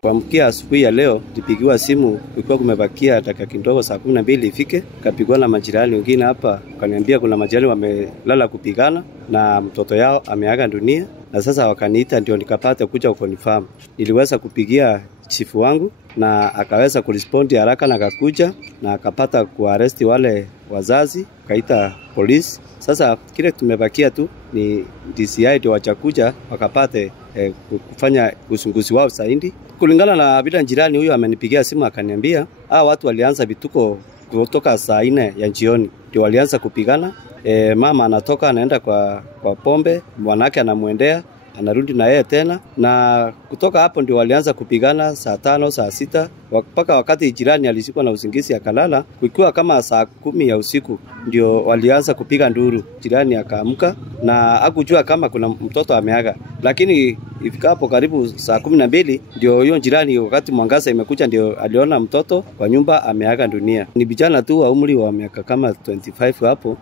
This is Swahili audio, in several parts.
Kuamkia asubuhi ya leo nilipigiwa simu kulikuwa kumebakia dakika kidogo saa 12 ifike. Kapigwa na majirani wengine hapa, kaniambia kuna majirani wamelala kupigana na mtoto yao ameaga dunia, na sasa wakaniita ndio nikapata kuja kuconfirm. Niliweza kupigia chifu wangu na akaweza kurespondi haraka na akakuja na akapata kuaresti wale wazazi, kaita polisi. Sasa kile tumebakia tu ni DCI ndio wachakuja wakapate kufanya uchunguzi wao zaidi. Kulingana na bila jirani huyo amenipigia simu akaniambia watu walianza vituko kutoka saa 4 ya jioni ndio walianza kupigana. Mama anatoka anaenda kwa pombe, mwanake anamuendea, anarudi na yeye tena, na kutoka hapo ndio walianza kupigana saa 5 saa 6 mpaka wakati jirani alishikwa na usingizi akalala. Kukiwa kama saa 10 ya usiku ndio walianza kupiga nduru. Jirani akaamka na hakujua kama kuna mtoto ameaga, lakini ifikapo karibu saa 12 ndio hiyo jirani, wakati mwangaza imekuja, ndio aliona mtoto kwa nyumba ameaga dunia. Ni vijana tu wa umri wa miaka kama 25 hapo.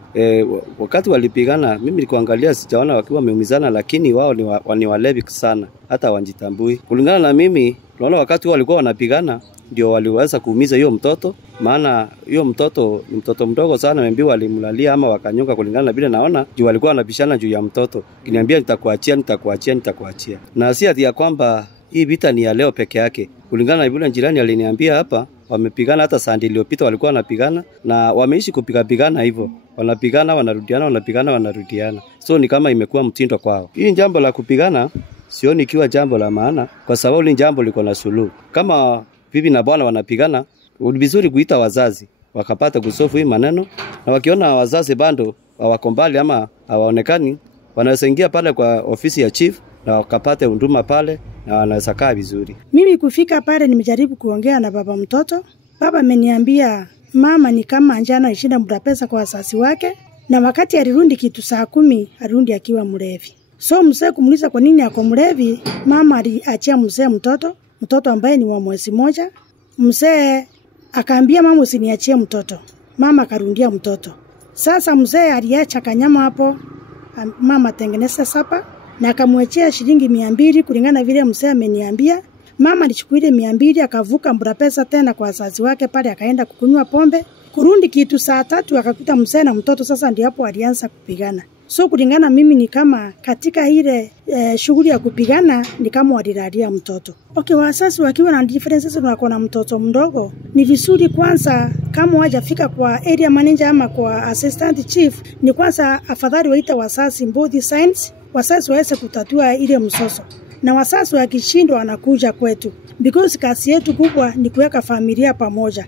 Wakati walipigana mimi nilikuangalia sijaona wakiwa wameumizana, lakini wao ni walevi sana, hata wanjitambui. Kulingana na mimi naona wakati walikuwa wanapigana ndio waliweza kuumiza hiyo mtoto, maana hiyo mtoto ni mtoto mdogo sana, membiwa walimlalia ama wakanyonga. Kulingana na vile naona juu walikuwa wanabishana juu ya mtoto, kiniambia nitakuachia. Na si ati ya kwamba hii vita ni ya leo peke yake. Kulingana na vile jirani aliniambia hapa wamepigana hata Sunday iliyopita walikuwa wanapigana na wameishi kupigana hivyo. Wanapigana wanarudiana, wanapigana wanarudiana. So ni kama imekuwa mtindo kwao. Hii jambo la kupigana sioni ikiwa jambo la maana, kwa sababu ni jambo liko na suluhu. Kama bibi na bwana wanapigana, ni vizuri kuita wazazi wakapata kusolve hii maneno, na wakiona wazazi bado hawako mbali ama hawaonekani, wanaweza ingia pale kwa ofisi ya chief na wakapate huduma pale na wanaweza kaa vizuri. Mimi kufika pale nimejaribu kuongea na baba mtoto. Baba ameniambia mama ni kama njana ishinda muda pesa kwa wazazi wake, na wakati alirundi kitu saa 10 alirundi akiwa mlevi. So mzee kumuuliza kwa nini ako mlevi, mama aliachia mzee mtoto ambaye ni wa mwezi mmoja. Mzee akaambia mama usiniachie mtoto, mama akarundia mtoto. Sasa mzee aliacha kanyama hapo, mama tengeneza sapa na akamwachia shilingi 200 kulingana vile mzee ameniambia. Mama alichukua ile 200 akavuka mbura pesa tena kwa wazazi wake pale, akaenda kukunywa pombe. Kurundi kitu saa 3 akakuta mzee na mtoto, sasa ndio hapo alianza kupigana. So kulingana mimi ni kama katika ile shughuli ya kupigana ni kama walilalia mtoto. Okay, wazazi wakiwa na differences na kuna mtoto mdogo, ni vizuri kwanza kama hajafika kwa area manager ama kwa assistant chief, ni kwanza afadhali waita wazazi both sides, wazazi waweze kutatua ile msoso. Na wazazi wakishindwa wanakuja kwetu, because kazi yetu kubwa ni kuweka familia pamoja.